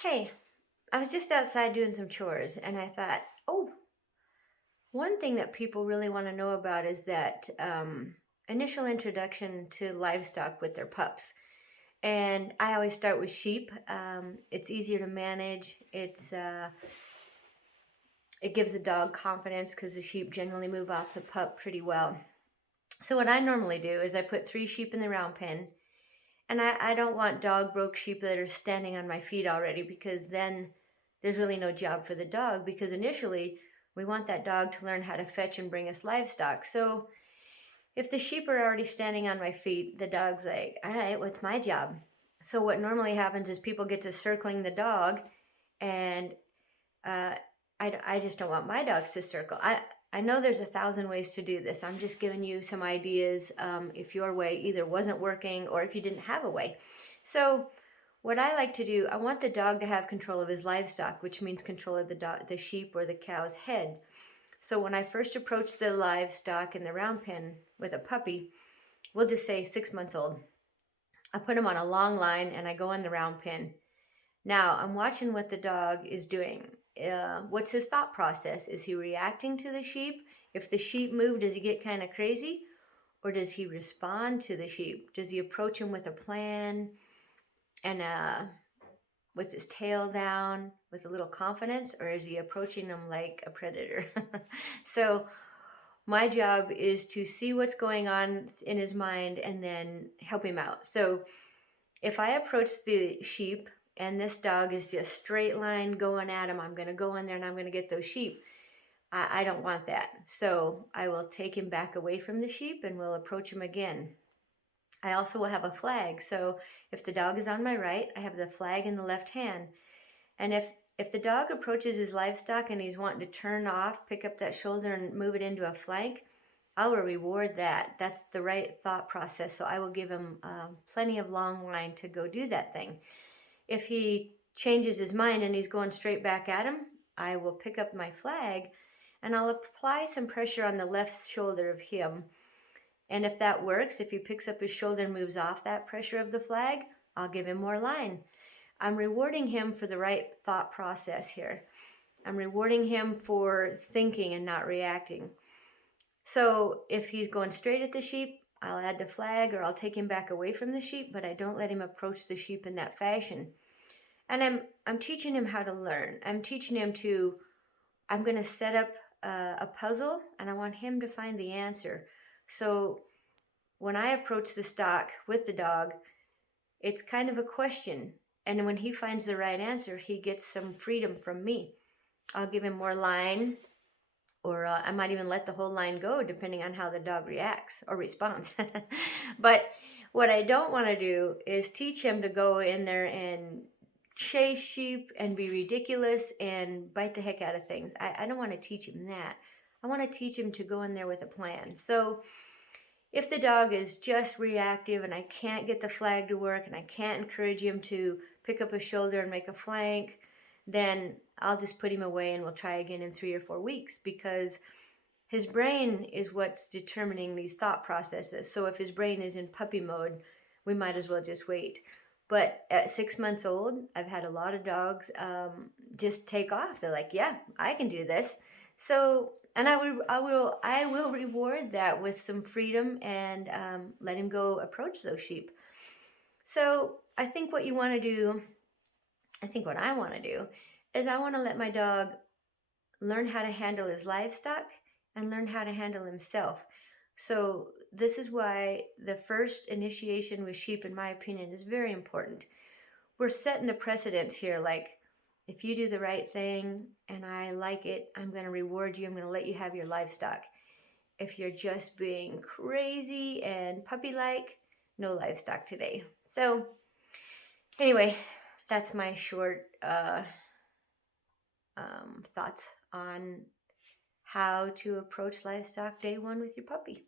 Hey, I was just outside doing some chores and I thought, oh, one thing that people really want to know about is that initial introduction to livestock with their pups. And I always start with sheep. It's easier to manage. It gives the dog confidence because the sheep generally move off the pup pretty well. So what I normally do is I put 3 sheep in the round pen, and I don't want dog broke sheep that are standing on my feet already because then there's really no job for the dog because initially we want that dog to learn how to fetch and bring us livestock. So if the sheep are already standing on my feet, the dog's like, all right, what's my job? So what normally happens is people get to circling the dog and uh, I just don't want my dogs to circle. I know there's 1,000 ways to do this. I'm just giving you some ideas if your way either wasn't working or if you didn't have a way. So, what I like to do, I want the dog to have control of his livestock, which means control of the sheep or the cow's head. So, when I first approach the livestock in the round pen with a puppy, we'll just say 6 months old, I put him on a long line and I go in the round pen. Now, I'm watching what the dog is doing. What's his thought process? Is he reacting to the sheep? If the sheep move, does he get kind of crazy? Or does he respond to the sheep? Does he approach him with a plan and with his tail down, with a little confidence? Or is he approaching them like a predator? So, my job is to see what's going on in his mind and then help him out. So, if I approach the sheep and this dog is just straight line going at him, I'm going to go in there and I'm going to get those sheep. I don't want that. So I will take him back away from the sheep and we'll approach him again. I also will have a flag. So if the dog is on my right, I have the flag in the left hand. And if the dog approaches his livestock and he's wanting to turn off, pick up that shoulder and move it into a flank, I will reward that. That's the right thought process. So I will give him plenty of long line to go do that thing. If he changes his mind and he's going straight back at him, I will pick up my flag and I'll apply some pressure on the left shoulder of him. And if that works, if he picks up his shoulder and moves off that pressure of the flag, I'll give him more line. I'm rewarding him for the right thought process here. I'm rewarding him for thinking and not reacting. So if he's going straight at the sheep, I'll add the flag or I'll take him back away from the sheep, but I don't let him approach the sheep in that fashion. And I'm teaching him how to learn. I'm going to set up a puzzle and I want him to find the answer. So when I approach the stock with the dog, it's kind of a question. And when he finds the right answer, he gets some freedom from me. I'll give him more line, or I might even let the whole line go depending on how the dog reacts or responds. But what I don't want to do is teach him to go in there and chase sheep and be ridiculous and bite the heck out of things. I don't want to teach him that. I want to teach him to go in there with a plan. So if the dog is just reactive and I can't get the flag to work and I can't encourage him to pick up a shoulder and make a flank, then I'll just put him away and we'll try again in 3 or 4 weeks because his brain is what's determining these thought processes. So if his brain is in puppy mode, we might as well just wait. But at 6 months old, I've had a lot of dogs just take off. They're like, "Yeah, I can do this." So, and I will reward that with some freedom and let him go approach those sheep. So, I think what I want to do is I want to let my dog learn how to handle his livestock and learn how to handle himself. So, this is why the first initiation with sheep, in my opinion, is very important. We're setting a precedent here. Like, if you do the right thing and I like it, I'm going to reward you. I'm going to let you have your livestock. If you're just being crazy and puppy like, no livestock today. So, anyway, that's my short thoughts on how to approach livestock day one with your puppy.